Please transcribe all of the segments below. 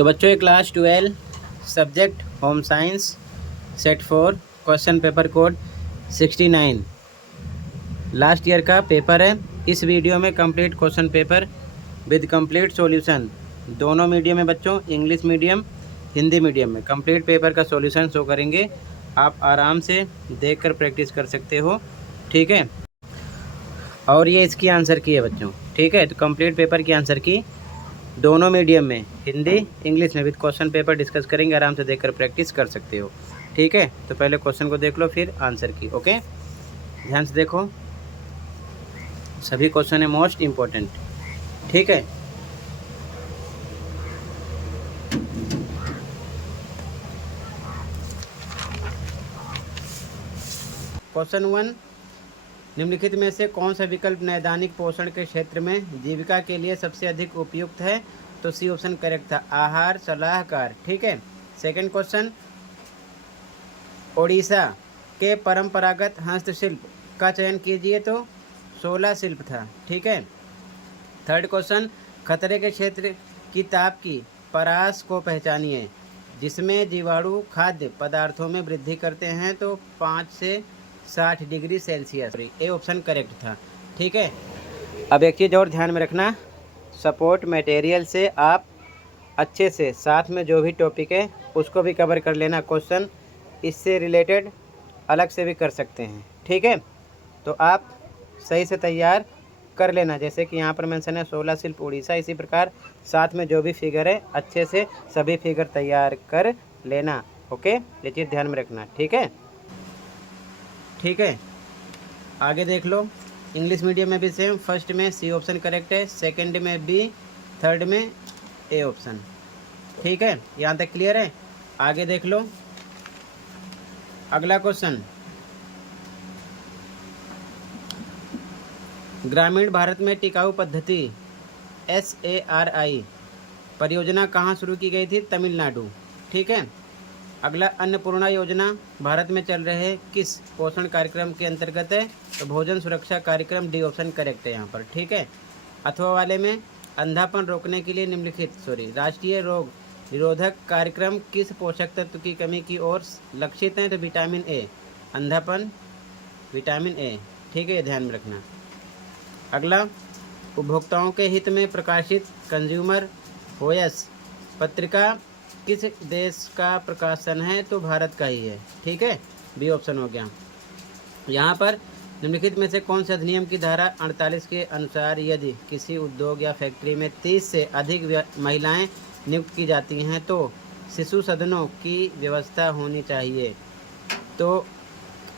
तो बच्चों ये class 12 subject home science set 4 question paper code 69 last year का पेपर है। इस वीडियो में complete question paper with complete solution दोनों मीडियम में बच्चों, इंग्लिश मीडियम हिंदी मीडियम में कंप्लीट पेपर का सॉल्यूशन शो करेंगे। आप आराम से देखकर प्रैक्टिस कर सकते हो, ठीक है। और ये इसकी आंसर की है बच्चों, ठीक है। तो कंप्लीट पेपर की आंसर की दोनों मीडियम में हिंदी इंग्लिश में विद क्वेश्चन पेपर डिस्कस करेंगे। आराम से देखकर प्रैक्टिस कर सकते हो, ठीक है। तो पहले क्वेश्चन को देख लो फिर आंसर की, ओके। ध्यान से देखो, सभी क्वेश्चन है मोस्ट इम्पोर्टेंट, ठीक है। क्वेश्चन 1, निम्नलिखित में से कौन सा विकल्प नैदानिक पोषण के क्षेत्र में जीविका के लिए सबसे अधिक उपयुक्त है? तो सी ऑप्शन करेक्ट था, आहार सलाहकार, ठीक है। सेकंड क्वेश्चन, ओडिशा के परंपरागत हस्तशिल्प का चयन कीजिए। तो 16 शिल्प था, ठीक है। थर्ड क्वेश्चन, खतरे के क्षेत्र की ताप की परास को पहचानिए जिसमें जीवाणु खाद्य पदार्थों में वृद्धि करते हैं। तो 5 से 60 degree Celsius, A option correct था, ठीक है। अब एक चीज़ और ध्यान में रखना, सपोर्ट मटेरियल से आप अच्छे से साथ में जो भी टॉपिक है उसको भी कवर कर लेना। क्वेश्चन इससे रिलेटेड अलग से भी कर सकते हैं, ठीक है। तो आप सही से तैयार कर लेना, जैसे कि यहाँ पर मेंशन है 16 शिल्प उड़ीसा, इसी प्रकार साथ में जो भी फिगर है अच्छे से सभी फिगर तैयार कर लेना, ओके। ये चीज़ ध्यान में रखना, ठीक है, ठीक है। आगे देख लो, इंग्लिश मीडियम में भी सेम, फर्स्ट में सी ऑप्शन करेक्ट है, सेकंड में बी, थर्ड में ए ऑप्शन, ठीक है। यहाँ तक क्लियर है। आगे देख लो अगला क्वेश्चन, ग्रामीण भारत में टिकाऊ पद्धति SARI परियोजना कहाँ शुरू की गई थी? तमिलनाडु, ठीक है। अगला, अन्नपूर्णा योजना भारत में चल रहे किस पोषण कार्यक्रम के अंतर्गत है? तो भोजन सुरक्षा कार्यक्रम, डी ऑप्शन करेक्ट है यहाँ पर, ठीक है। अथवा वाले में, अंधापन रोकने के लिए निम्नलिखित राष्ट्रीय रोग निरोधक कार्यक्रम किस पोषक तत्व की कमी की ओर लक्षित है? तो विटामिन ए, अंधापन विटामिन ए, ठीक है, ये ध्यान में रखना। अगला, उपभोक्ताओं के हित में प्रकाशित कंज्यूमर वॉयस पत्रिका किस देश का प्रकाशन है? तो भारत का ही है, ठीक है, बी ऑप्शन हो गया। यहाँ पर निम्नलिखित में से कौन से अधिनियम की धारा 48 के अनुसार यदि किसी उद्योग या फैक्ट्री में 30 से अधिक महिलाएं नियुक्त की जाती हैं तो शिशु सदनों की व्यवस्था होनी चाहिए? तो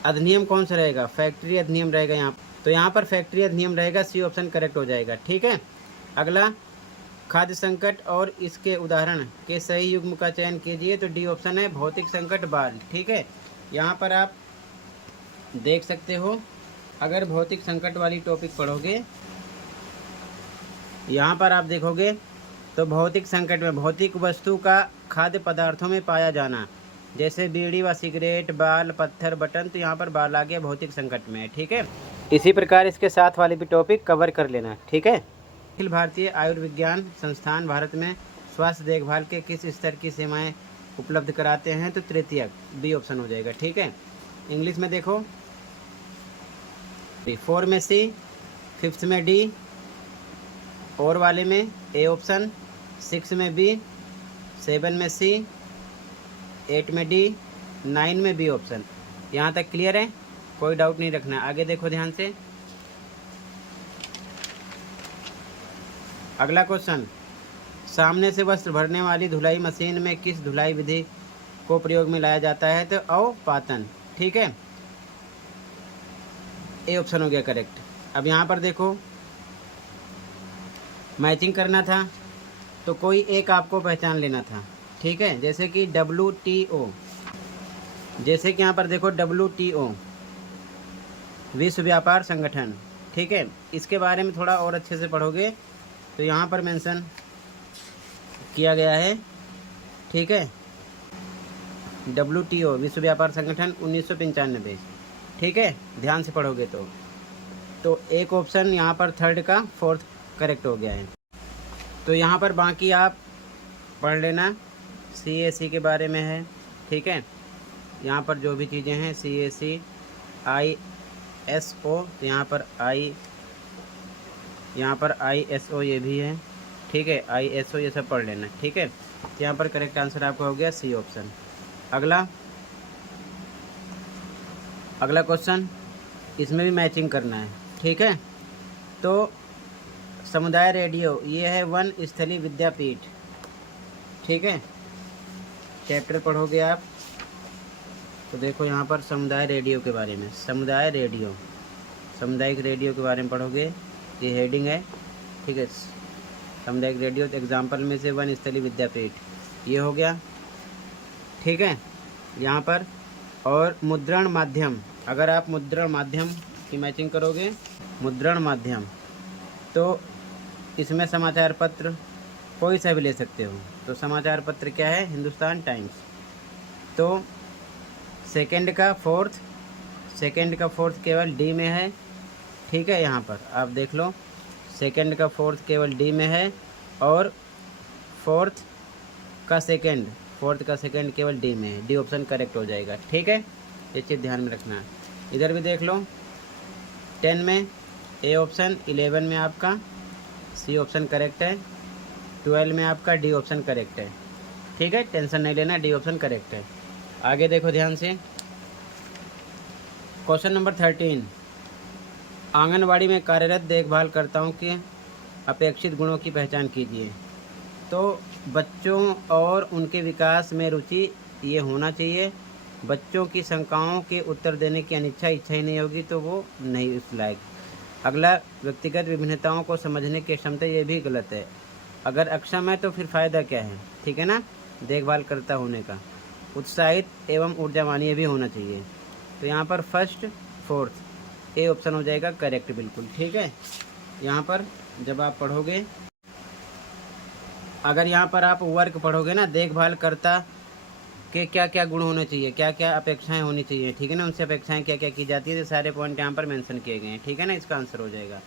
अधिनियम कौन सा रहेगा? फैक्ट्री अधिनियम रहेगा यहाँ, तो यहाँ पर फैक्ट्री अधिनियम रहेगा, सी ऑप्शन करेक्ट हो जाएगा, ठीक है। अगला, खाद्य संकट और इसके उदाहरण के सही युग्म का चयन कीजिए। तो डी ऑप्शन है, भौतिक संकट, बाल, ठीक है। यहाँ पर आप देख सकते हो, अगर भौतिक संकट वाली टॉपिक पढ़ोगे, यहाँ पर आप देखोगे तो भौतिक संकट में भौतिक वस्तु का खाद्य पदार्थों में पाया जाना, जैसे बीड़ी व सिगरेट, बाल, पत्थर, बटन, तो यहाँ पर बाल आ गया भौतिक संकट में, ठीक है। इसी प्रकार इसके साथ वाली भी टॉपिक कवर कर लेना, ठीक है। अखिल भारतीय आयुर्विज्ञान संस्थान भारत में स्वास्थ्य देखभाल के किस स्तर की सेवाएं उपलब्ध कराते हैं? तो तृतीयक, बी ऑप्शन हो जाएगा, ठीक है। इंग्लिश में देखो, 4 में सी, 5th में डी, और वाले में ए ऑप्शन, 6 में बी, 7 में सी, 8 में डी, 9 में बी ऑप्शन। यहाँ तक क्लियर है, कोई डाउट नहीं रखना। आगे देखो ध्यान से, अगला क्वेश्चन, सामने से वस्त्र भरने वाली धुलाई मशीन में किस धुलाई विधि को प्रयोग में लाया जाता है? तो अवपातन, ठीक है, ए ऑप्शन हो गया करेक्ट। अब यहाँ पर देखो, मैचिंग करना था तो कोई एक आपको पहचान लेना था, ठीक है, जैसे कि WTO, जैसे कि यहाँ पर देखो WTO विश्व व्यापार संगठन, ठीक है। इसके बारे में थोड़ा और अच्छे से पढ़ोगे तो यहाँ पर मेंशन किया गया है, ठीक है। WTO विश्व व्यापार संगठन 1995, ठीक है, ध्यान से पढ़ोगे तो एक ऑप्शन यहाँ पर थर्ड का 4th करेक्ट हो गया है। तो यहाँ पर बाकी आप पढ़ लेना। CAC के बारे में है, ठीक है। यहाँ पर जो भी चीज़ें हैं CAC ISO, तो यहाँ पर ISO ये भी है, ठीक है। ISO ये सब पढ़ लेना, ठीक है। तो यहाँ पर करेक्ट आंसर आपका हो गया C ऑप्शन। अगला क्वेश्चन, इसमें भी मैचिंग करना है, ठीक है। तो समुदाय रेडियो ये है वन स्थलीय विद्यापीठ, ठीक है। चैप्टर पढ़ोगे आप तो देखो यहाँ पर समुदाय रेडियो के बारे में, सामुदायिक रेडियो के बारे में पढ़ोगे, ये हेडिंग है, ठीक है। सामुदायिक रेडियो एग्जाम्पल में से वन स्थलीय विद्यापीठ ये हो गया, ठीक है। यहाँ पर और मुद्रण माध्यम, अगर आप मुद्रण माध्यम की मैचिंग करोगे, मुद्रण माध्यम, तो इसमें समाचार पत्र कोई सा भी ले सकते हो। तो समाचार पत्र क्या है? हिंदुस्तान टाइम्स। तो सेकंड का फोर्थ केवल डी में है, ठीक है। यहाँ पर आप देख लो, सेकंड का फोर्थ केवल डी में है और फोर्थ का सेकंड केवल डी में है। डी ऑप्शन करेक्ट हो जाएगा, ठीक है। ये चीज़ ध्यान में रखना है। इधर भी देख लो, 10 में ए ऑप्शन, 11 में आपका सी ऑप्शन करेक्ट है, 12 में आपका डी ऑप्शन करेक्ट है, ठीक है। टेंशन नहीं लेना, डी ऑप्शन करेक्ट है। आगे देखो ध्यान से, क्वेश्चन नंबर 13, आंगनवाड़ी में कार्यरत देखभालकर्ताओं के अपेक्षित गुणों की पहचान कीजिए। तो बच्चों और उनके विकास में रुचि ये होना चाहिए। बच्चों की शंकाओं के उत्तर देने की इच्छा ही नहीं होगी तो वो नहीं उस लायक। अगला, व्यक्तिगत विभिन्नताओं को समझने की क्षमता, ये भी गलत है। अगर अक्षम है तो फिर फ़ायदा क्या है, ठीक है ना, देखभालकर्ता होने का। उत्साहित एवं ऊर्जावान ये भी होना चाहिए। तो यहाँ पर फर्स्ट फोर्थ ए ऑप्शन हो जाएगा करेक्ट, बिल्कुल, ठीक है। यहाँ पर जब आप पढ़ोगे, अगर यहाँ पर आप वर्क पढ़ोगे ना, देखभालकर्ता के क्या क्या गुण होने चाहिए, क्या क्या अपेक्षाएं होनी चाहिए, ठीक है ना, उनसे अपेक्षाएं क्या क्या की जाती है, तो सारे पॉइंट यहाँ पर मेंशन किए गए हैं, ठीक है ना। इसका आंसर हो जाएगा।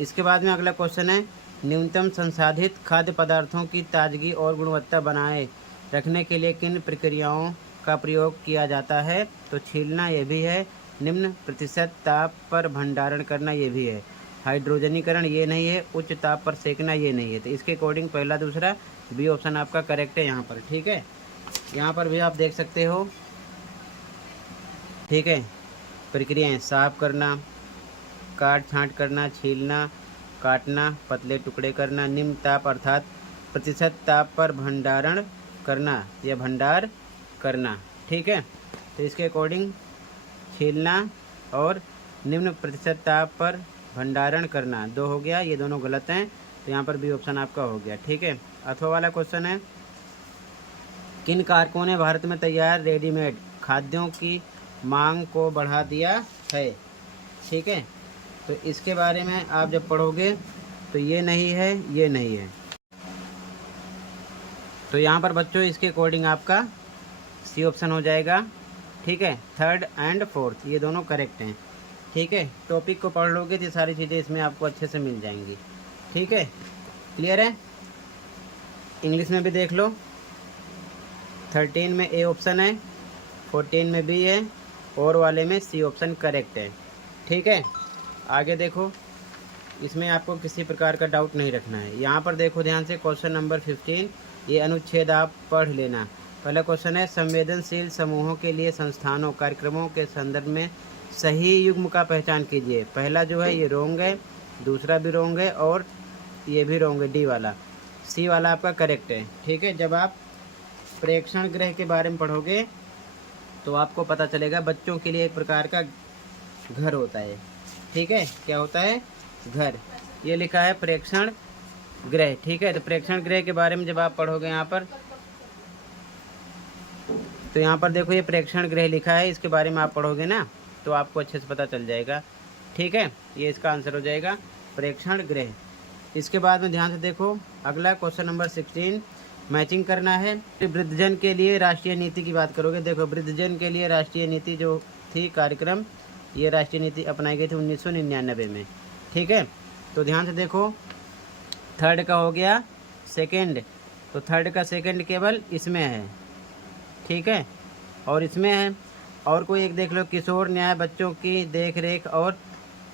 इसके बाद में अगला क्वेश्चन है, न्यूनतम संसाधित खाद्य पदार्थों की ताजगी और गुणवत्ता बनाए रखने के लिए किन प्रक्रियाओं का प्रयोग किया जाता है? तो छीलना ये भी है, निम्न प्रतिशत ताप पर भंडारण करना ये भी है, हाइड्रोजनीकरण ये नहीं है, उच्च ताप पर सेकना ये नहीं है। तो इसके अकॉर्डिंग पहला दूसरा बी ऑप्शन आपका करेक्ट है यहाँ पर, ठीक है। यहाँ पर भी आप देख सकते हो, ठीक है। प्रक्रियाएं, साफ करना, काट छाँट करना, छीलना, काटना, पतले टुकड़े करना, निम्न ताप अर्थात प्रतिशत ताप पर भंडारण करना या भंडार करना, ठीक है। तो इसके अकॉर्डिंग छीलना और निम्न प्रतिशत ताप पर भंडारण करना दो हो गया, ये दोनों गलत हैं। तो यहाँ पर बी ऑप्शन आपका हो गया, ठीक है। अथवा वाला क्वेश्चन है, किन कारकों ने भारत में तैयार रेडीमेड खाद्यों की मांग को बढ़ा दिया है, ठीक है। तो इसके बारे में आप जब पढ़ोगे तो ये नहीं है, ये नहीं है। तो यहाँ पर बच्चों इसके अकॉर्डिंग आपका सी ऑप्शन हो जाएगा, ठीक है। थर्ड एंड फोर्थ ये दोनों करेक्ट हैं, ठीक है। टॉपिक को पढ़ लोगे तो सारी चीज़ें इसमें आपको अच्छे से मिल जाएंगी, ठीक है। क्लियर है? इंग्लिश में भी देख लो, 13 में ए ऑप्शन है, 14 में बी है, और वाले में सी ऑप्शन करेक्ट है, ठीक है। आगे देखो, इसमें आपको किसी प्रकार का डाउट नहीं रखना है। यहाँ पर देखो ध्यान से, क्वेश्चन नंबर 15, ये अनुच्छेद आप पढ़ लेना। पहला क्वेश्चन है, संवेदनशील समूहों के लिए संस्थानों कार्यक्रमों के संदर्भ में सही युग्म का पहचान कीजिए। पहला जो है ये रोंग है, दूसरा भी रोंग है और ये भी रोंग है, डी वाला। सी वाला आपका करेक्ट है, ठीक है। जब आप प्रेक्षण गृह के बारे में पढ़ोगे तो आपको पता चलेगा, बच्चों के लिए एक प्रकार का घर होता है, ठीक है। क्या होता है? घर। ये लिखा है प्रेक्षण गृह, ठीक है। तो प्रेक्षण गृह के बारे में जब आप पढ़ोगे यहाँ पर, तो यहाँ पर देखो ये प्रेक्षण गृह लिखा है, इसके बारे में आप पढ़ोगे ना तो आपको अच्छे से पता चल जाएगा, ठीक है। ये इसका आंसर हो जाएगा प्रेक्षण गृह। इसके बाद में ध्यान से देखो, अगला क्वेश्चन नंबर 16, मैचिंग करना है। वृद्धजन के लिए राष्ट्रीय नीति की बात करोगे। देखो, वृद्धजन के लिए राष्ट्रीय नीति जो थी कार्यक्रम, ये राष्ट्रीय नीति अपनाई गई थी 1999 में, ठीक है। तो ध्यान से देखो, थर्ड का हो गया, सेकंड तो थर्ड का सेकंड केवल इसमें है, ठीक है, और इसमें है। और कोई एक देख लो, किशोर न्याय बच्चों की देख रेख और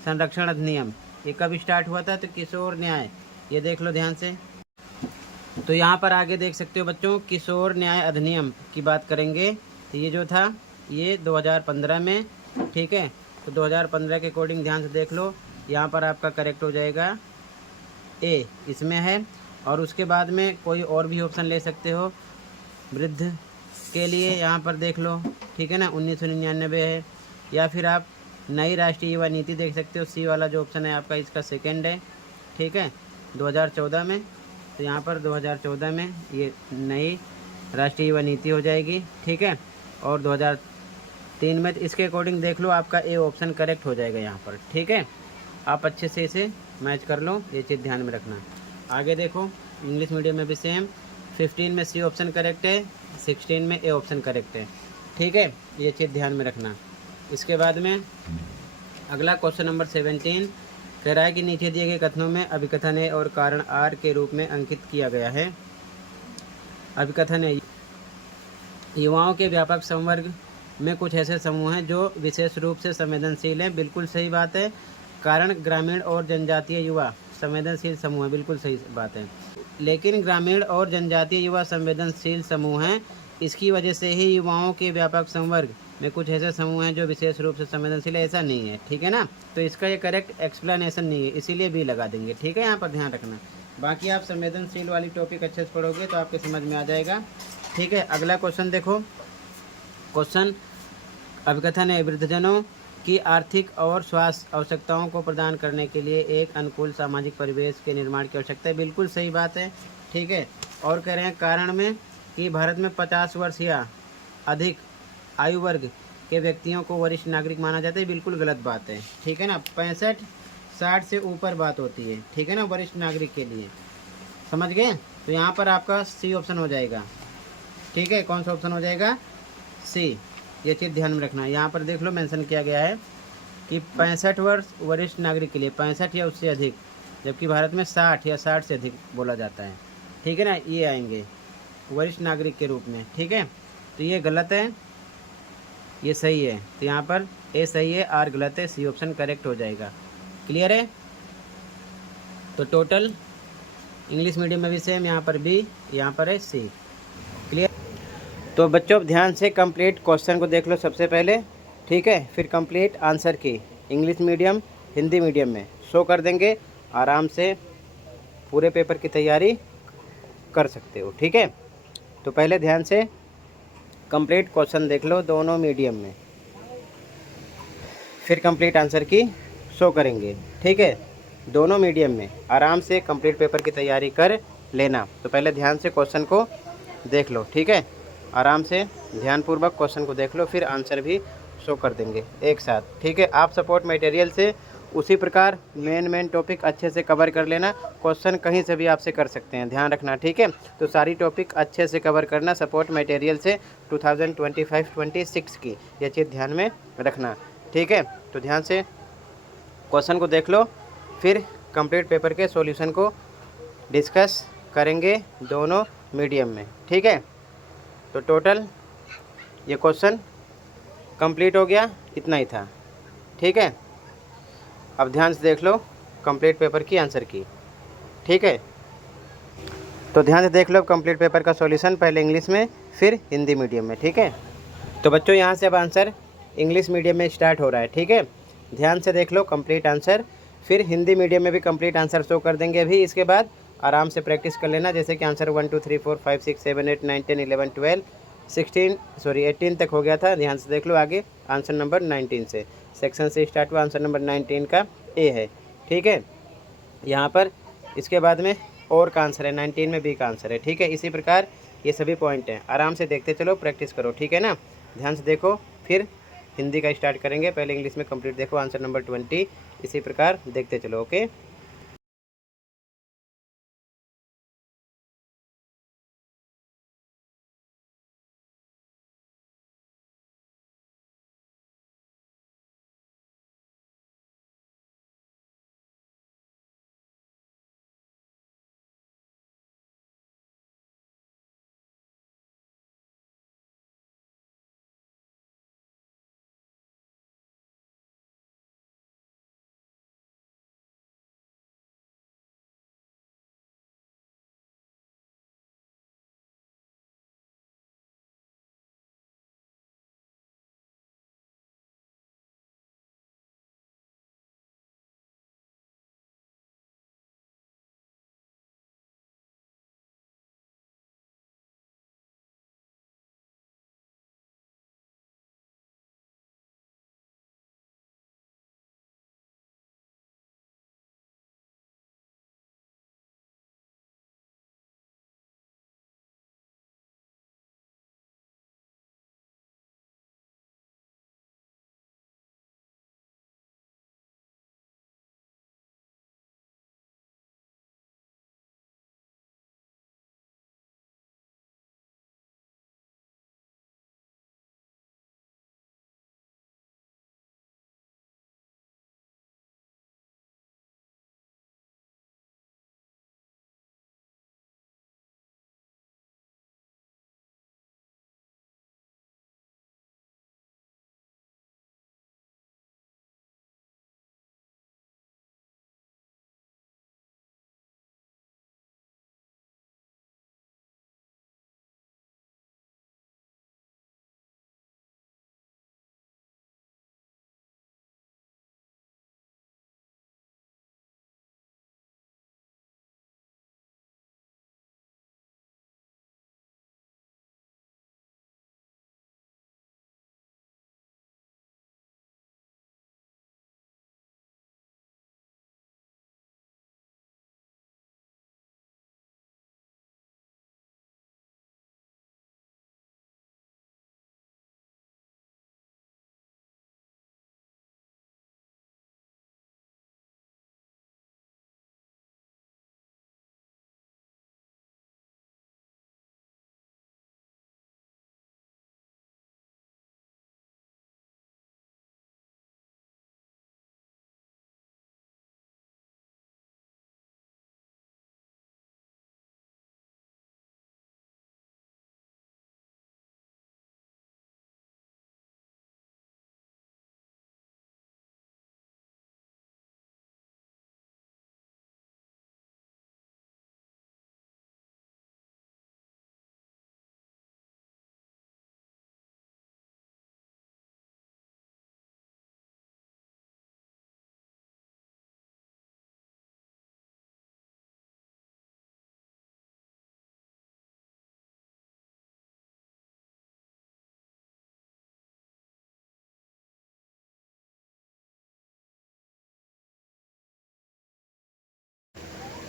संरक्षण अधिनियम, ये कब स्टार्ट हुआ था? तो किशोर न्याय, ये देख लो ध्यान से। तो यहाँ पर आगे देख सकते हो बच्चों, किशोर न्याय अधिनियम की बात करेंगे तो ये जो था ये 2015 में, ठीक है। तो 2015 के अकॉर्डिंग ध्यान से देख लो, यहाँ पर आपका करेक्ट हो जाएगा ए, इसमें है। और उसके बाद में कोई और भी ऑप्शन ले सकते हो वृद्ध के लिए, यहाँ पर देख लो, ठीक है ना, 1999 है। या फिर आप नई राष्ट्रीय युवा नीति देख सकते हो, सी वाला जो ऑप्शन है आपका इसका सेकंड है, ठीक है, 2014 में। तो यहाँ पर 2014 में ये नई राष्ट्रीय युवा नीति हो जाएगी, ठीक है। और 2003 में, तो इसके अकॉर्डिंग देख लो आपका ए ऑप्शन करेक्ट हो जाएगा यहाँ पर, ठीक है। आप अच्छे से इसे मैच कर लो, ये चीज़ ध्यान में रखना। आगे देखो, इंग्लिश मीडियम में भी सेम, 15 में सी ऑप्शन करेक्ट है, 16 में ए ऑप्शन करेक्ट है, ठीक है, ये चीज़ ध्यान में रखना। इसके बाद में अगला क्वेश्चन नंबर 17 कह रहा है कि नीचे दिए गए कथनों में अभिकथन ए और कारण आर के रूप में अंकित किया गया है। अभिकथन है, युवाओं के व्यापक संवर्ग में कुछ ऐसे समूह हैं जो विशेष रूप से संवेदनशील हैं, बिल्कुल सही बात है। कारण ग्रामीण और जनजातीय युवा संवेदनशील समूह है, बिल्कुल सही बात है। लेकिन ग्रामीण और जनजातीय युवा संवेदनशील समूह हैं, इसकी वजह से ही युवाओं के व्यापक संवर्ग में कुछ ऐसे समूह हैं जो विशेष रूप से संवेदनशील है, ऐसा नहीं है, ठीक है ना। तो इसका ये करेक्ट एक्सप्लेनेशन नहीं है, इसीलिए भी लगा देंगे, ठीक है, यहाँ पर ध्यान रखना। बाकी आप संवेदनशील वाली टॉपिक अच्छे से पढ़ोगे तो आपके समझ में आ जाएगा, ठीक है। अगला क्वेश्चन देखो, क्वेश्चन अभिकथन है, वृद्धजनों की आर्थिक और स्वास्थ्य आवश्यकताओं को प्रदान करने के लिए एक अनुकूल सामाजिक परिवेश के निर्माण की आवश्यकता है, बिल्कुल सही बात है, ठीक है। और कह रहे हैं कारण में कि भारत में 50 वर्ष या अधिक आयु वर्ग के व्यक्तियों को वरिष्ठ नागरिक माना जाता है, बिल्कुल गलत बात है, ठीक है ना। 65-60 से ऊपर बात होती है, ठीक है ना, वरिष्ठ नागरिक के लिए, समझ गए। तो यहाँ पर आपका सी ऑप्शन हो जाएगा, ठीक है। कौन सा ऑप्शन हो जाएगा? सी, ये चीज़ ध्यान में रखना। यहाँ पर देख लो मेंशन किया गया है कि 65 वर्ष वरिष्ठ नागरिक के लिए, 65 या उससे अधिक, जबकि भारत में 60 या 60 से अधिक बोला जाता है, ठीक है ना, ये आएंगे वरिष्ठ नागरिक के रूप में, ठीक है। तो ये गलत है, ये सही है। तो यहाँ पर ए सही है, आर गलत है, सी ऑप्शन करेक्ट हो जाएगा। क्लियर है? तो टोटल इंग्लिश मीडियम में भी सेम, यहाँ पर बी, यहाँ पर है सी। क्लियर? तो बच्चों ध्यान से कंप्लीट क्वेश्चन को देख लो सबसे पहले, ठीक है, फिर कंप्लीट आंसर की इंग्लिश मीडियम हिंदी मीडियम में शो कर देंगे, आराम से पूरे पेपर की तैयारी कर सकते हो, ठीक है। तो पहले ध्यान से कंप्लीट क्वेश्चन देख लो दोनों मीडियम में, फिर कंप्लीट आंसर की शो करेंगे, ठीक है। दोनों मीडियम में आराम से कंप्लीट पेपर की तैयारी कर लेना। तो पहले ध्यान से क्वेश्चन को देख लो, ठीक है, आराम से ध्यानपूर्वक क्वेश्चन को देख लो, फिर आंसर भी शो कर देंगे एक साथ, ठीक है। आप सपोर्ट मटेरियल से उसी प्रकार मेन टॉपिक अच्छे से कवर कर लेना, क्वेश्चन कहीं से भी आपसे कर सकते हैं, ध्यान रखना, ठीक है। तो सारी टॉपिक अच्छे से कवर करना सपोर्ट मटेरियल से 2025-26 की, ये चीज़ ध्यान में रखना, ठीक है। तो ध्यान से क्वेश्चन को देख लो, फिर कंप्लीट पेपर के सॉल्यूशन को डिस्कस करेंगे दोनों मीडियम में, ठीक है। तो टोटल ये क्वेश्चन कंप्लीट हो गया, इतना ही था, ठीक है। अब ध्यान से देख लो कंप्लीट पेपर की आंसर की, ठीक है। तो ध्यान से देख लो कंप्लीट पेपर का सॉल्यूशन, पहले इंग्लिश में फिर हिंदी मीडियम में, ठीक है। तो बच्चों यहाँ से अब आंसर इंग्लिश मीडियम में स्टार्ट हो रहा है, ठीक है। ध्यान से देख लो कंप्लीट आंसर, फिर हिंदी मीडियम में भी कंप्लीट आंसर शो कर देंगे अभी। इसके बाद आराम से प्रैक्टिस कर लेना, जैसे कि आंसर 1 2 3 4 5 6 7 8 9 10 11 12 18 तक हो गया था। ध्यान से देख लो आगे आंसर नंबर 19 से, सेक्शन से स्टार्ट हुआ, आंसर नंबर 19 का ए है, ठीक है। यहाँ पर इसके बाद में और का आंसर है, 19 में बी का आंसर है, ठीक है। इसी प्रकार ये सभी पॉइंट हैं, आराम से देखते चलो, प्रैक्टिस करो, ठीक है ना। ध्यान से देखो, फिर हिंदी का स्टार्ट करेंगे, पहले इंग्लिश में कंप्लीट देखो, आंसर नंबर 20, इसी प्रकार देखते चलो, ओके।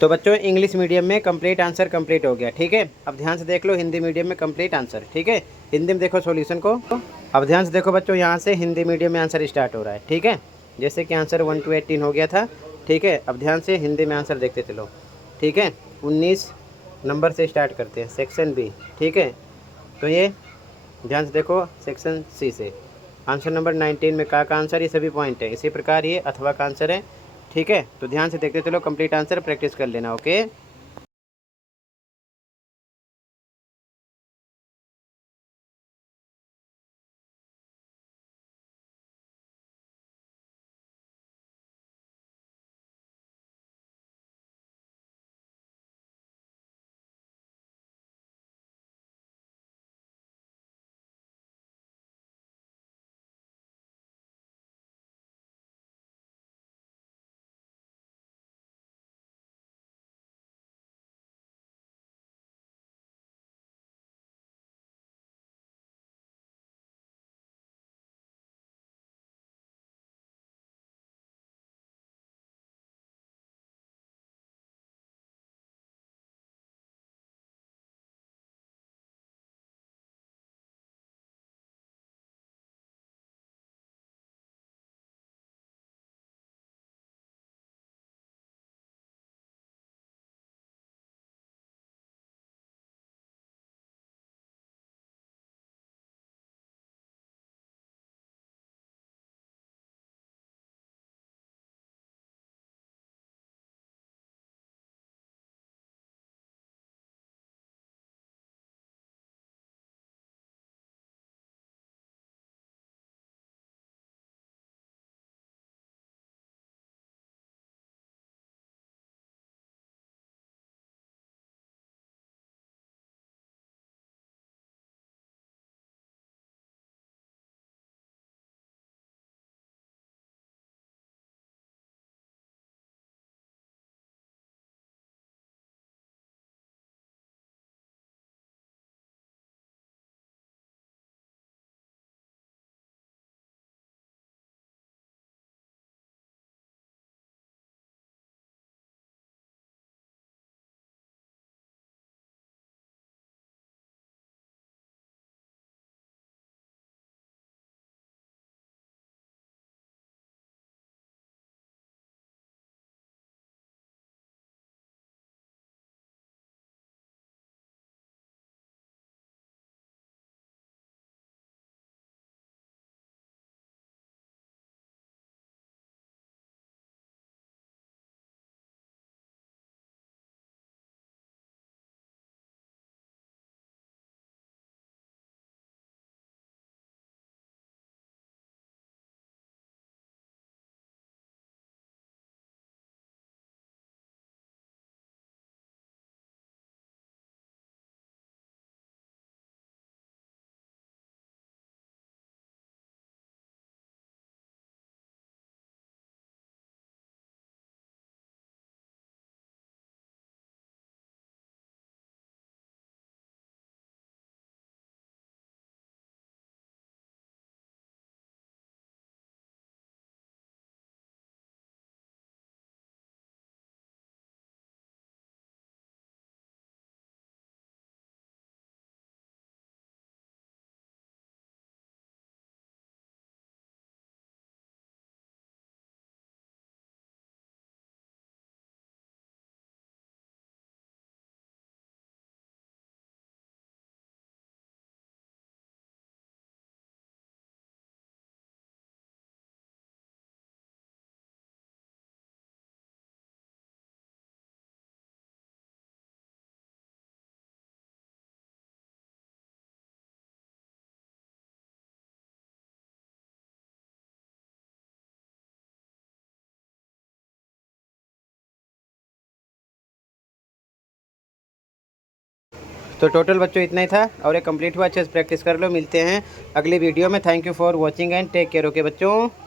तो बच्चों इंग्लिश मीडियम में कंप्लीट आंसर कंप्लीट हो गया, ठीक है। अब ध्यान से देख लो हिंदी मीडियम में कंप्लीट आंसर, ठीक है। हिंदी में देखो सॉल्यूशन को। अब ध्यान से देखो बच्चों, यहाँ से हिंदी मीडियम में आंसर स्टार्ट हो रहा है, ठीक है। जैसे कि आंसर 1 to 18 हो गया था, ठीक है। अब ध्यान से हिंदी में आंसर देखते चलो, ठीक है। 19 नंबर से स्टार्ट करते हैं, सेक्शन बी, ठीक है। तो ये ध्यान से देखो सेक्शन सी से आंसर नंबर 19 में का आंसर, ये सभी पॉइंट है। इसी प्रकार ये अथवा का आंसर है, ठीक है। तो ध्यान से देखते चलो, कंप्लीट आंसर प्रैक्टिस कर लेना, ओके। तो टोटल बच्चों इतना ही था और ये कंप्लीट हुआ। अच्छे से प्रैक्टिस कर लो। मिलते हैं अगली वीडियो में। Thank you for watching and take care, okay बच्चों।